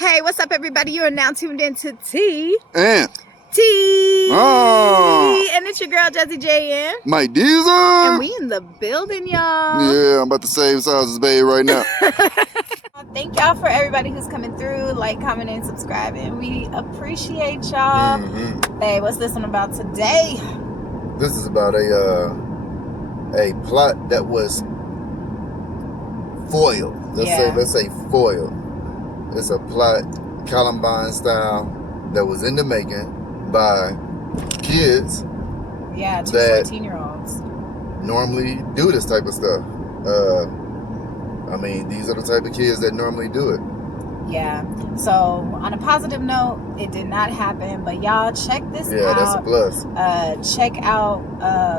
Hey, what's up, everybody? You are now tuned into T. And T. Oh. And it's your girl, Jazzy J.M. Mike Diesel. And we in the building, y'all. Yeah, I'm about to save Sauces Bay right now. Thank y'all for everybody who's coming through, like, commenting, subscribing. We appreciate y'all. Hey, what's this one about today? This is about a plot that was foiled. Let's say foiled. It's a plot, Columbine style, that was in the making by kids. Yeah, two that 14-year-olds. Normally do this type of stuff. I mean, these are the type of kids that normally do it. Yeah. So, on a positive note, it did not happen. But y'all, check this out. Yeah, that's a plus. Check out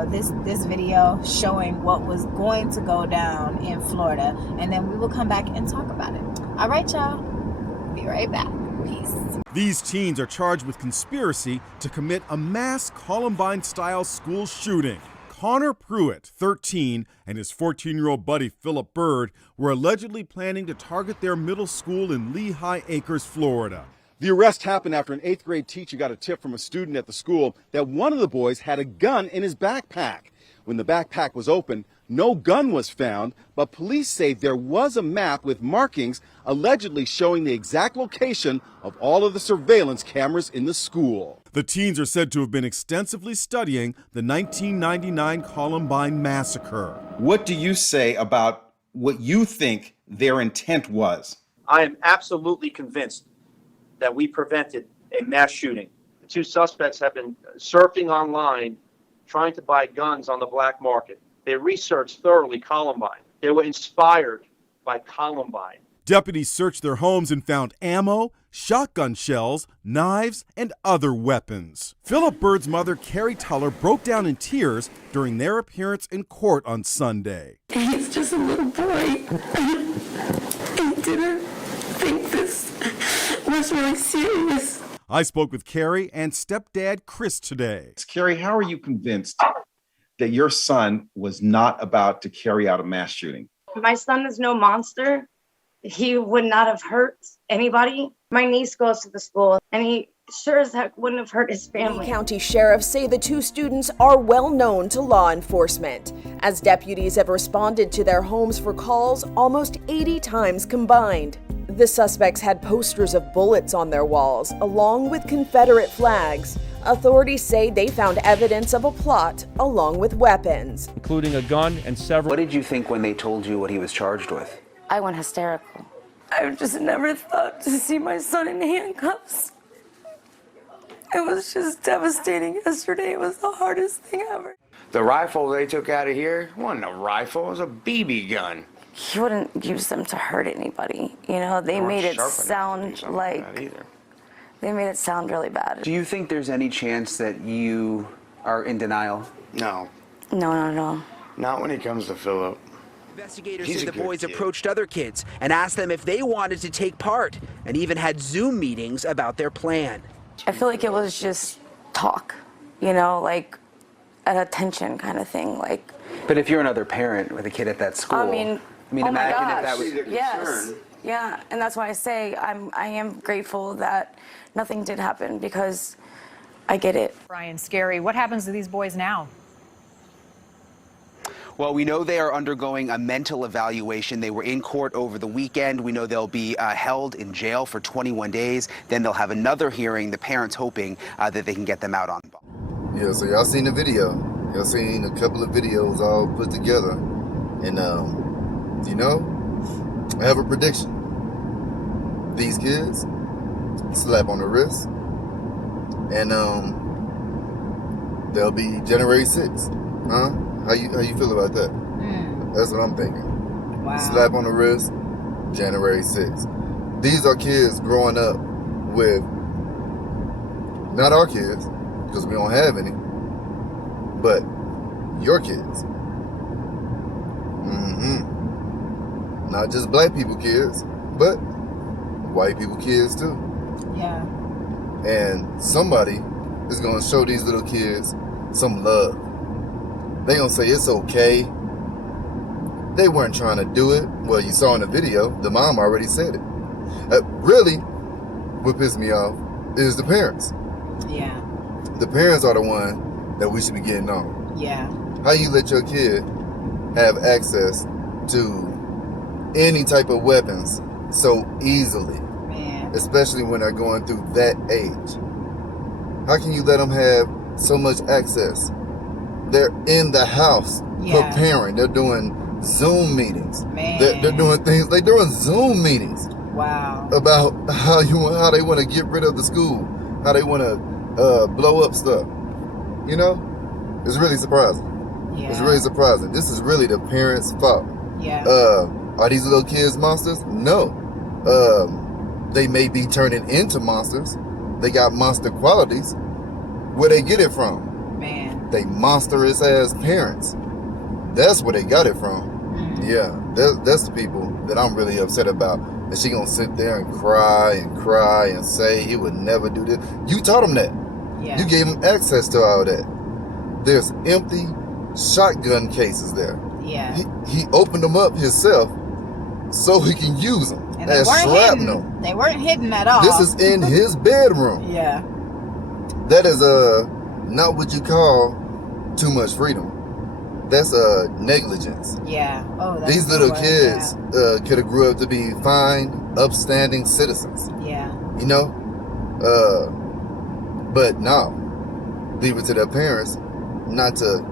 this video showing what was going to go down in Florida, and then we will come back and talk about it. All right, y'all. Be right back. Peace. These teens are charged with conspiracy to commit a mass Columbine-style school shooting. Connor Pruitt, 13, and his 14-year-old buddy Philip Bird were allegedly planning to target their middle school in Lehigh Acres, Florida. The arrest happened after an 8th grade teacher got a tip from a student at the school that one of the boys had a gun in his backpack. When the backpack was opened, no gun was found, but police say there was a map with markings allegedly showing the exact location of all of the surveillance cameras in the school. The teens are said to have been extensively studying the 1999 Columbine massacre. What do you say about what you think their intent was? I am absolutely convinced that we prevented a mass shooting. The two suspects have been surfing online, trying to buy guns on the black market. They researched thoroughly Columbine. They were inspired by Columbine. Deputies searched their homes and found ammo, shotgun shells, knives, and other weapons. Philip Bird's mother, Carrie Tuller, broke down in tears during their appearance in court on Sunday. He's just a little boy. I didn't think this was really serious. I spoke with Carrie and stepdad Chris today. Carrie, how are you convinced that your son was not about to carry out a mass shooting? My son is no monster. He would not have hurt anybody. My niece goes to the school, and he sure as heck wouldn't have hurt his family. County sheriffs say the two students are well known to law enforcement, as deputies have responded to their homes for calls almost 80 times combined. The suspects had posters of bullets on their walls, along with Confederate flags. Authorities say they found evidence of a plot along with weapons, including a gun and several. What did you think when they told you what he was charged with? I went hysterical. I just never thought to see my son in handcuffs. It was just devastating yesterday. It was the hardest thing ever. The rifle they took out of here wasn't a rifle, it was a BB gun. He wouldn't use them to hurt anybody. You know, they made it sound like, they made it sound really bad. Do you think there's any chance that you are in denial? No. No. Not when it comes to Philip. Investigators say the boys approached other kids and asked them if they wanted to take part, and even had Zoom meetings about their plan. I feel like it was just talk, you know, like an attention kind of thing. Like. But if you're another parent with a kid at that school, I mean oh imagine my gosh, if that was yes, yeah, and that's why I say I am grateful that nothing did happen, because I get it. Brian, scary. What happens to these boys now? Well, we know they are undergoing a mental evaluation. They were in court over the weekend. We know they'll be held in jail for 21 days. Then they'll have another hearing, the parents hoping that they can get them out on bond. Yeah, so y'all seen the video. Y'all seen a couple of videos all put together. And, you know, I have a prediction. These kids, slap on the wrist, and they'll be January 6th. Huh? How you feel about that? That's what I'm thinking. Wow. Slap on the wrist, January 6th. These are kids growing up with, not our kids, because we don't have any, but your kids. Not just black people kids, but white people kids too. Yeah. And somebody is gonna show these little kids some love. They gonna say it's okay. They weren't trying to do it. Well, you saw in the video, the mom already said it. Really, what pissed me off is the parents. Yeah. The parents are the one that we should be getting on. Yeah. How you let your kid have access to any type of weapons so easily, Man. especially when they're going through that age? How can you let them have so much access? They're in the house preparing. They're doing Zoom meetings. Man. They're doing things. They're doing Zoom meetings. Wow. About how they want to get rid of the school, how they want to blow up stuff. You know, it's really surprising. Yeah. It's really surprising. This is really the parents' fault. Yeah. Are these little kids monsters? No. They may be turning into monsters. They got monster qualities. Where they get it from? Man. They monstrous ass parents. That's where they got it from. Yeah, that's the people that I'm really upset about. And she gonna sit there and cry and say he would never do this. You taught him that. Yeah. You gave him access to all that. There's empty shotgun cases there. Yeah. He opened them up himself so he can use them And they as weren't shrapnel. hidden. They weren't hidden at all. This is in his bedroom. Yeah. That is not what you call too much freedom. That's negligence. Yeah. Oh, that's These little kids could have grew up to be fine, upstanding citizens. Yeah. You know? But no. Leave it to their parents not to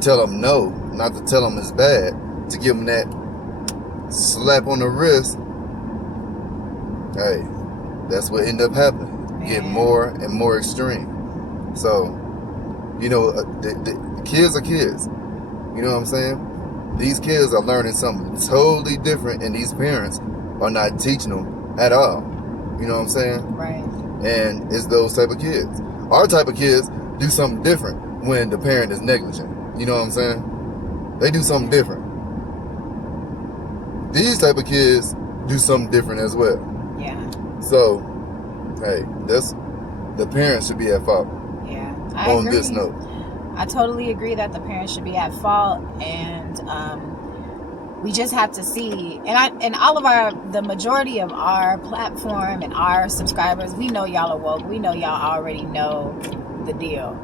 tell them no, not to tell them it's bad, to give them that slap on the wrist. Hey, that's what ended up happening. Get more and more extreme. So, you know, the kids are kids. You know what I'm saying? These kids are learning something totally different, and these parents are not teaching them at all. You know what I'm saying? Right. And it's those type of kids. Our type of kids do something different when the parent is negligent. You know what I'm saying? They do something different. These type of kids do something different as well. Yeah. So, hey, the parents should be at fault. Yeah. On this note. I totally agree that the parents should be at fault, and we just have to see. And all of the majority of our platform and our subscribers, we know y'all are woke. We know y'all already know the deal,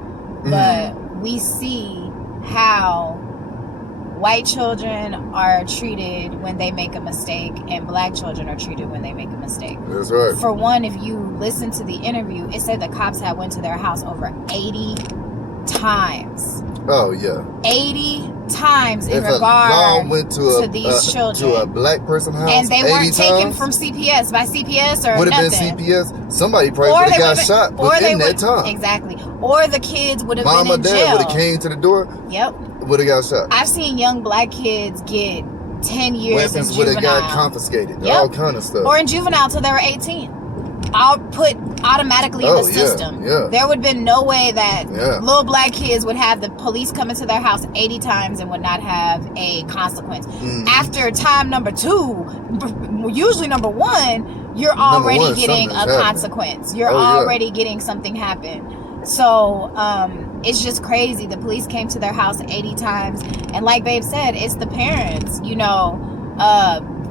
but we see how white children are treated when they make a mistake, and black children are treated when they make a mistake. That's right. For one, if you listen to the interview, it said the cops had went to their house over 80 times. Oh yeah. 80 times in if regard a law went to these children. to a black person's house, and they weren't 80 taken times, from CPS by CPS or would have nothing. been CPS. Somebody probably would have got shot within that time. Exactly. Or the kids would have been Mama, in dad jail. would have came to the door. Yep. Would have got shot. I've seen young black kids get 10 years Weapons in would juvenile. have got confiscated. Yep. All kind of stuff. Or in juvenile till they were 18. All put automatically in the system. Yeah. There would have been no way that Yeah. little black kids would have the police come into their house 80 times and would not have a consequence. After time number 2, usually number 1, you're already getting a consequence. You're already getting something happen. So it's just crazy. The police came to their house 80 times, and like Babe said, it's the parents. You know,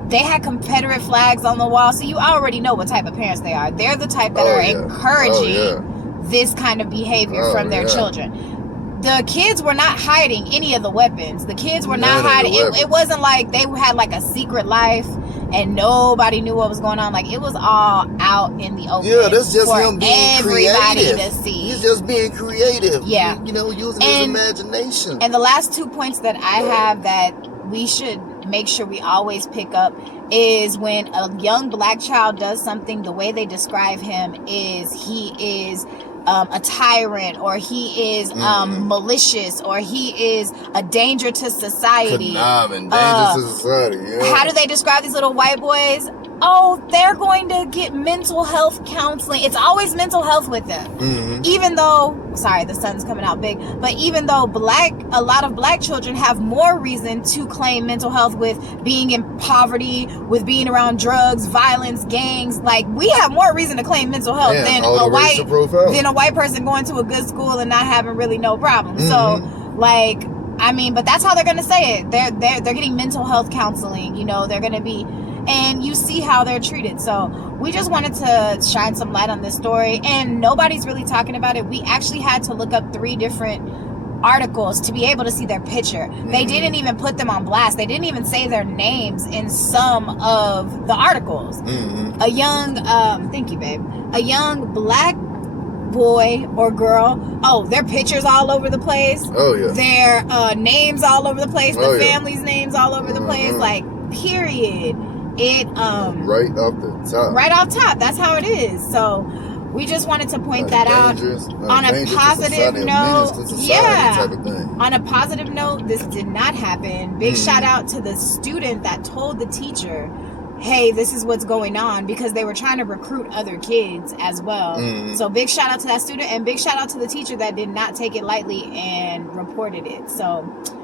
they had Confederate flags on the wall, so you already know what type of parents they are. They're the type that are encouraging this kind of behavior from their children. The kids were not hiding any of the weapons. The kids were not hiding. It wasn't like they had like a secret life and nobody knew what was going on. Like, it was all out in the open. Yeah, that's just for him being everybody creative. to see. He's just being creative. Yeah. You know, using his imagination. And the last 2 points that I have that we should make sure we always pick up is when a young black child does something, the way they describe him is he is a tyrant, or he is malicious, or he is a danger to society. Conniving, danger to society. Yeah. How do they describe these little white boys? Oh, they're going to get mental health counseling. It's always mental health with them. Even though, sorry, the sun's coming out big, but even though a lot of black children have more reason to claim mental health with being in poverty, with being around drugs, violence, gangs, like, we have more reason to claim mental health than a white person going to a good school and not having really no problem. So, like, I mean, but that's how they're going to say it. They're getting mental health counseling. You know, they're going to be, and you see how they're treated. So we just wanted to shine some light on this story, and nobody's really talking about it. We actually had to look up 3 different articles to be able to see their picture. They didn't even put them on blast. They didn't even say their names in some of the articles. A young thank you, babe, a young black boy or girl, their pictures all over the place, their names all over the place, the family's names all over the place, like, period. It right off the top, that's how it is. So we just wanted to point that out on a positive note. On a positive note, this did not happen. Big shout out to the student that told the teacher, hey, this is what's going on, because they were trying to recruit other kids as well. So big shout out to that student, and big shout out to the teacher that did not take it lightly and reported it. So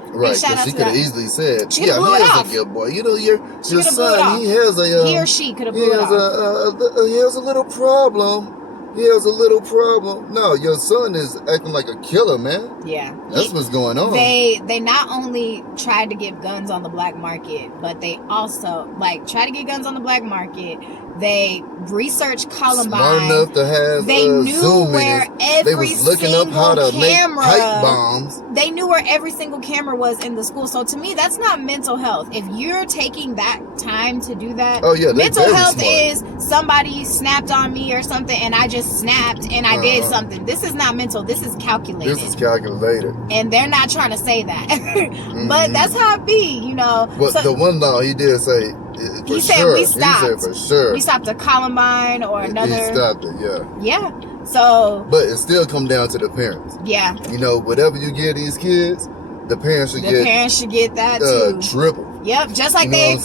right, because she could have easily said, he is a good boy. You know, your son, he or she could have blew it off. He has a little problem. He has a little problem. No, your son is acting like a killer, man. Yeah. That's what's going on. They not only tried to get guns on the black market, but they also, tried to get guns on the black market. They researched Columbine. Smart enough to have they knew Zoom where every they was looking up how to camera, make pipe bombs. They knew where every single camera was in the school. So to me, that's not mental health. If you're taking that time to do that, mental health is somebody snapped on me or something, and I just snapped and I did something. This is not mental. This is calculated. This is calculated. And they're not trying to say that. But that's how it be, you know. But the one law he did say, he said we stopped. He said for sure. We stopped a Columbine or another. He stopped it, Yeah. So. But it still come down to the parents. Yeah. You know, whatever you give these kids, the parents should get that too. Triple. Yep. Just like they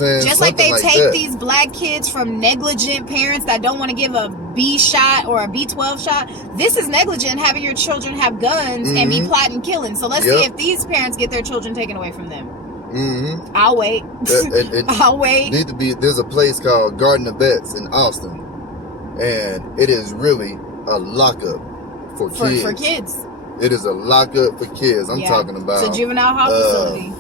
take these black kids from negligent parents that don't want to give a B shot or a B12 shot. This is negligent, having your children have guns and be plotting killing. So let's see if these parents get their children taken away from them. I'll wait. I'll wait. There's a place called Garden of Vets in Austin, and it is really a lockup for kids. For kids. It is a lockup for kids. I'm talking about. It's a juvenile hall facility.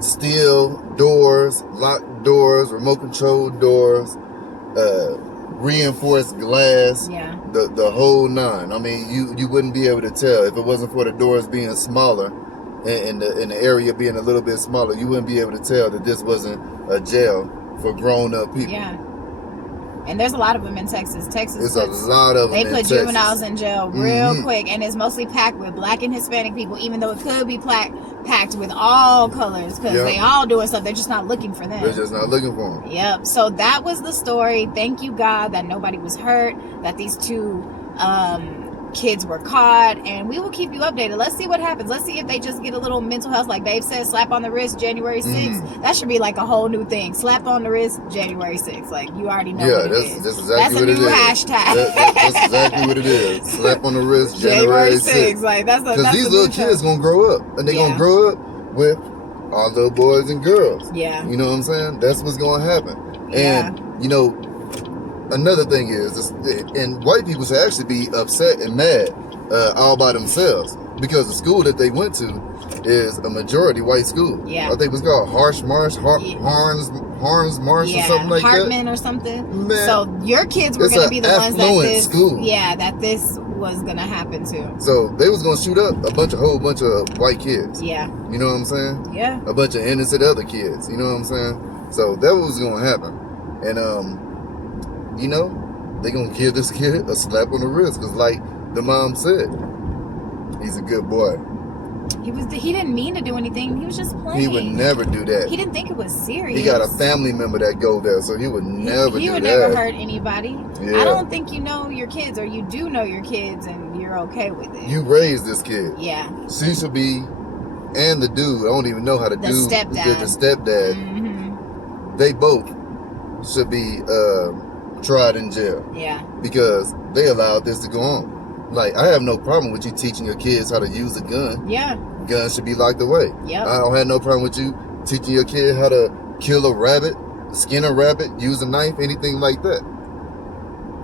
Steel doors, locked doors, remote control doors, reinforced glass. Yeah. The whole 9. I mean, you wouldn't be able to tell if it wasn't for the doors being smaller. In the area being a little bit smaller, you wouldn't be able to tell that this wasn't a jail for grown-up people. Yeah. And there's a lot of them in Texas. There's a lot of them in Texas. They put juveniles in jail real quick, and it's mostly packed with black and Hispanic people, even though it could be packed with all colors, because they all doing stuff. They're just not looking for them. They're just not looking for them. Yep. So that was the story. Thank you, God, that nobody was hurt, that these 2 kids were caught, and we will keep you updated. Let's see what happens. Let's see if they just get a little mental health, like Babe said, slap on the wrist January 6th. That should be like a whole new thing. Slap on the wrist January 6th. Like, you already know what it is. That's exactly what it is. That's a new hashtag. That's exactly what it is. Slap on the wrist January 6th. Like, because these little kids gonna grow up, and they're gonna grow up with all little boys and girls. Yeah. You know what I'm saying? That's what's gonna happen. And you know, another thing is, and white people should actually be upset and mad all by themselves, because the school that they went to is a majority white school. Yeah. I think it was called Harns Marsh or something like Hartman that. or something. Man, so your kids were going to be the ones that that this was going to happen to. So they was going to shoot up a whole bunch of white kids. Yeah. You know what I'm saying? Yeah. A bunch of innocent other kids. You know what I'm saying? So that was going to happen. And you know, they gonna give this kid a slap on the wrist, because like the mom said, he's a good boy. He didn't mean to do anything. He was just playing. He would never do that. He didn't think it was serious. He got a family member that go there, so he would never do that. He would never hurt anybody. Yeah. I don't think you know your kids, or you do know your kids, and you're okay with it. You raised this kid. Yeah. She should be, and the dude, I don't even know how to do the stepdad. Mm-hmm. They both should be tried in jail. Yeah. Because they allowed this to go on. Like, I have no problem with you teaching your kids how to use a gun. Yeah. Guns should be locked away. Yeah. I don't have no problem with you teaching your kid how to kill a rabbit, skin a rabbit, use a knife, anything like that.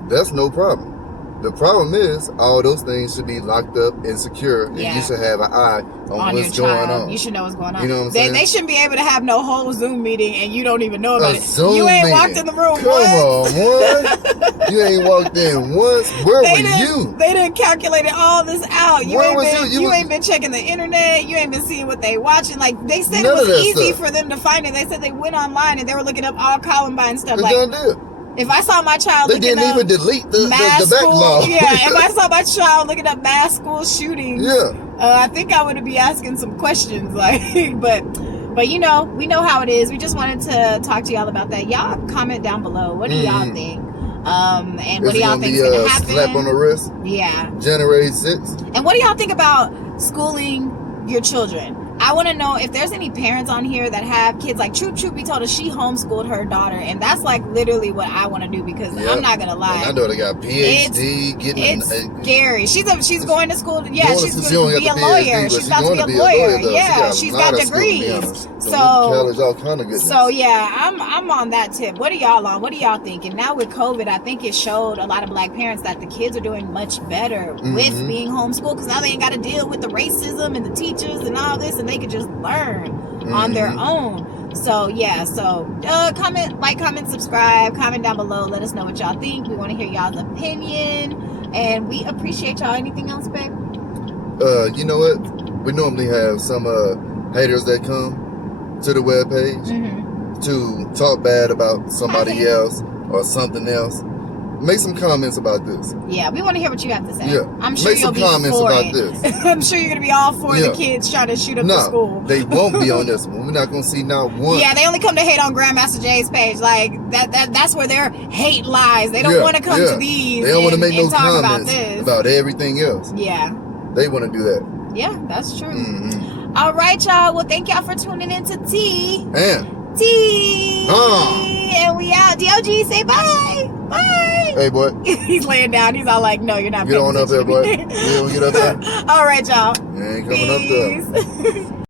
That's no problem. The problem is, all those things should be locked up and secure, and Yeah. you should have an eye on what's your going child. on. You should know what's going on. You know what I'm saying? They shouldn't be able to have no whole Zoom meeting and you don't even know about A it. Zoom You ain't meeting. walked in the room Come once. on, what? You ain't walked in once. Where They were done, you? They done calculated all this out. You Where ain't was been, you? you ain't been checking the internet. You ain't been seeing what they watching. Like they said, None it of was that easy stuff. for them to find it. They said they went online and they were looking up all Columbine stuff. They Like done did. if I saw my child They looking didn't up even delete the mass backlog. school, yeah. If I saw my child looking up mass school shootings, Yeah. I think I would be asking some questions. Like, but you know, we know how it is. We just wanted to talk to y'all about that. Y'all comment down below. What do y'all think? And what do y'all think is gonna happen? Slap on the wrist? Yeah. January 6th? And what do y'all think about schooling your children? I want to know if there's any parents on here that have kids. Like Troop Troopy told us she homeschooled her daughter, and that's like literally what I want to do because I'm not gonna lie. And I know they got PhD, It's scary. She's going to school. Yeah, she's she going to don't be a got the lawyer. PhD, She's but about to be a going lawyer. though. Yeah, She she's got a got lot of school, to be degrees. honest. So college, all kind of goodness. So yeah, I'm on that tip. What are y'all on? What do y'all think? And now with COVID, I think it showed a lot of black parents that the kids are doing much better with being homeschooled because now they ain't got to deal with the racism and the teachers and all this, and they could just learn on their own. So yeah, comment, subscribe, comment down below. Let us know what y'all think. We want to hear y'all's opinion, and we appreciate y'all. Anything else, babe? You know what? We normally have some haters that come to the webpage to talk bad about somebody else or something else. Make some comments about this. Yeah, we want to hear what you have to say. Yeah. I'm sure Make you'll some be comments for about it. this. I'm sure you're gonna be all for the kids trying to shoot up the school. They won't be on this one. We're not gonna see not one. Yeah, they only come to hate on Grandmaster Jay's page. Like that's where their hate lies. They don't want to come to these. They don't want to make no talk about comments this. about everything else. Yeah. They want to do that. Yeah, that's true. All right, y'all. Well, thank y'all for tuning in to T. And we out. DOG, say bye. Bye. Hey, boy. He's laying down. He's all like, no, you're not. Get on up there, boy. Yeah, we get up there. All right, y'all. You ain't coming up there. Peace.